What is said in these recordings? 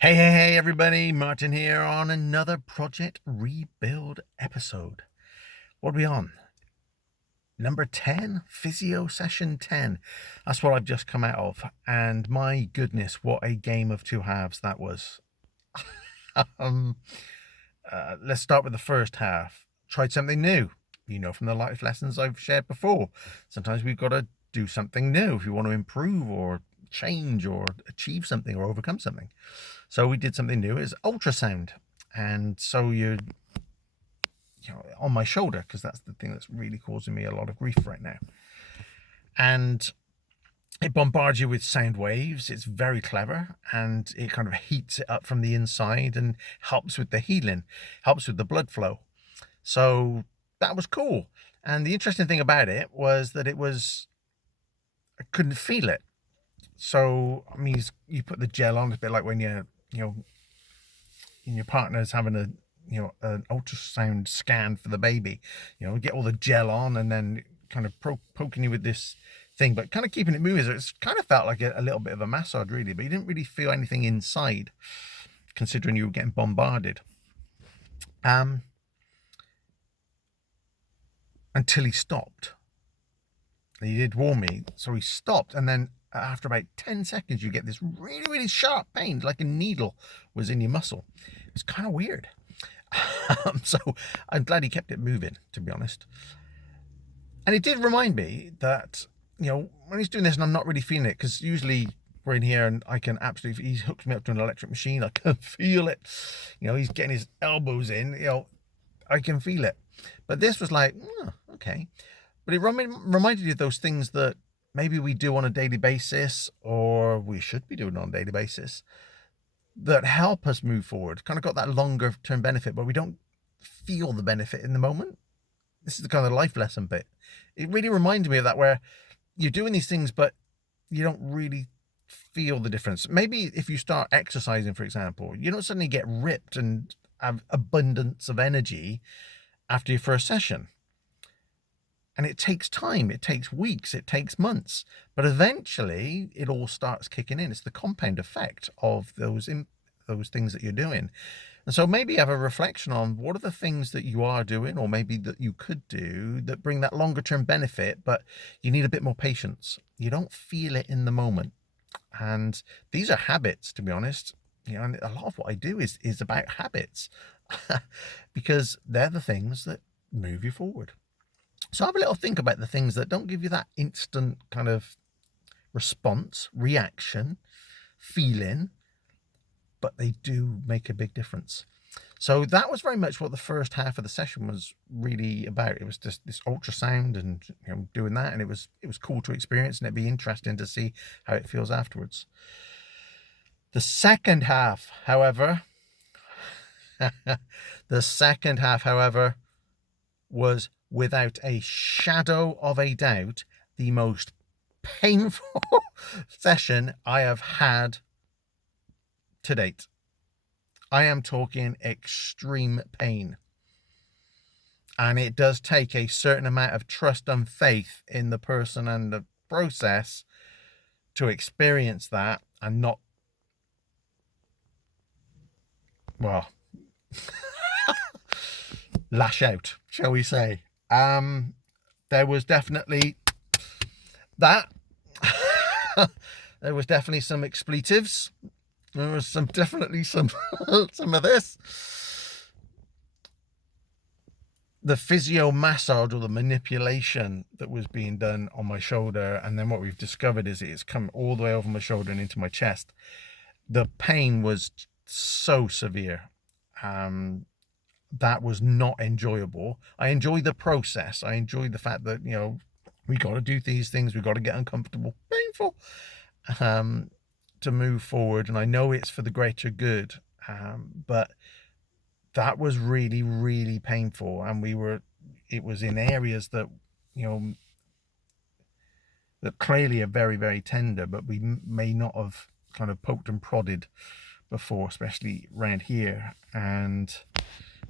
Hey, everybody, Martin here on another Project Rebuild episode. What are we on? Number 10, Physio Session 10. That's what I've just come out of. And my goodness, what a game of two halves that was. um, let's start with the first half. Tried something new. You know, from the life lessons I've shared before. Sometimes we've got to do something new if you want to improve or change or achieve something or overcome something. So we did something new, is ultrasound. And so you're on my shoulder, because that's the thing that's really causing me a lot of grief right now. And it bombards you with sound waves. It's very clever, and it kind of heats it up from the inside and helps with the healing, helps with the blood flow. So that was cool. And the interesting thing about it was that I couldn't feel it. So, I mean, you put the gel on, it's a bit like when your partner's having an ultrasound scan for the baby. Get all the gel on and then kind of poking you with this thing, but kind of keeping it moving. So it's kind of felt like a little bit of a massage, really, but you didn't really feel anything inside, considering you were getting bombarded. Until he stopped. He did warn me, so he stopped, and then after about 10 seconds, you get this really, really sharp pain, like a needle was in your muscle. It's kind of weird. So I'm glad he kept it moving, to be honest. And it did remind me that, when he's doing this and I'm not really feeling it, because usually we're in here and I can absolutely, he hooks me up to an electric machine, I can feel it. He's getting his elbows in, I can feel it. But this was like, okay. But it reminded you of those things that maybe we do on a daily basis, or we should be doing on a daily basis, that help us move forward. Kind of got that longer term benefit, but we don't feel the benefit in the moment. This is the kind of life lesson bit. It really reminded me of that, where you're doing these things, but you don't really feel the difference. Maybe if you start exercising, for example, you don't suddenly get ripped and have abundance of energy after your first session. And it takes time, it takes weeks, it takes months, but eventually it all starts kicking in. It's the compound effect of those things that you're doing. And so maybe have a reflection on what are the things that you are doing, or maybe that you could do, that bring that longer term benefit, but you need a bit more patience. You don't feel it in the moment. And these are habits, to be honest. And a lot of what I do is about habits because they're the things that move you forward. So have a little think about the things that don't give you that instant kind of response, reaction, feeling, but they do make a big difference. So that was very much what the first half of the session was really about. It was just this ultrasound and doing that, and it was cool to experience, and it'd be interesting to see how it feels afterwards. The second half, however, was without a shadow of a doubt the most painful session I have had to date. I am talking extreme pain. And it does take a certain amount of trust and faith in the person and the process to experience that and not, well, lash out, shall we say. There was definitely that. There was definitely some expletives. There was definitely some of this. The physio massage, or the manipulation that was being done on my shoulder, and then what we've discovered is it's come all the way over my shoulder and into my chest. The pain was so severe. That was not enjoyable. I enjoy the process. I enjoy the fact that, we got to do these things. We got to get uncomfortable, painful, to move forward. And I know it's for the greater good. But that was really, really painful. And it was in areas that, that clearly are very, very tender, but we may not have kind of poked and prodded before, especially around here. And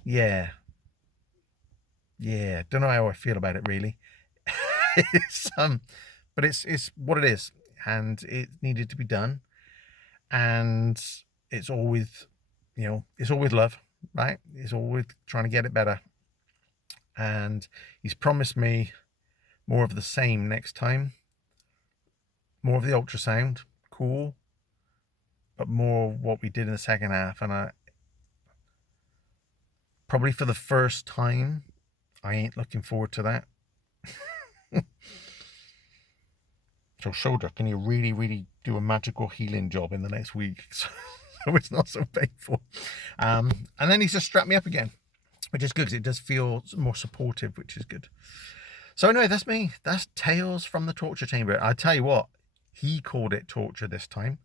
yeah, don't know how I feel about it, really. But it's what it is, and it needed to be done. And it's all with, it's all with love, right? It's all with trying to get it better. And he's promised me more of the same next time. More of the ultrasound, cool, but more of what we did in the second half. And I probably for the first time, I ain't looking forward to that. So shoulder, can you really, really do a magical healing job in the next week so it's not so painful? And then he's just strapped me up again, which is good because it does feel more supportive, which is good. So anyway, that's me. That's Tales from the Torture Chamber. I tell you what, he called it torture this time.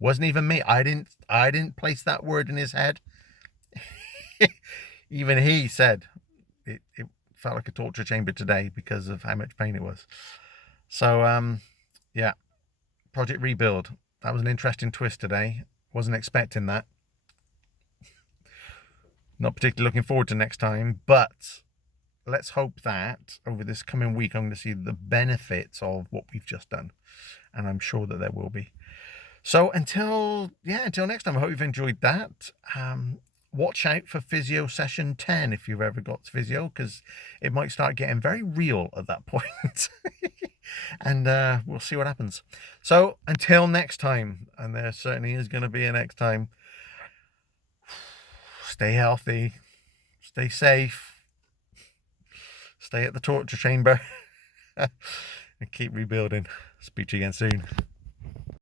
Wasn't even me. I didn't place that word in his head. Even he said it felt like a torture chamber today because of how much pain it was. So yeah, Project Rebuild. That was an interesting twist today. Wasn't expecting that. Not particularly looking forward to next time, but let's hope that over this coming week I'm going to see the benefits of what we've just done, and I'm sure that there will be. So until next time, I hope you've enjoyed that. Watch out for Physio session 10 if you've ever got Physio, because it might start getting very real at that point. And we'll see what happens. So until next time, and there certainly is going to be a next time, stay healthy, stay safe, stay at the torture chamber, and keep rebuilding. Speak to you again soon.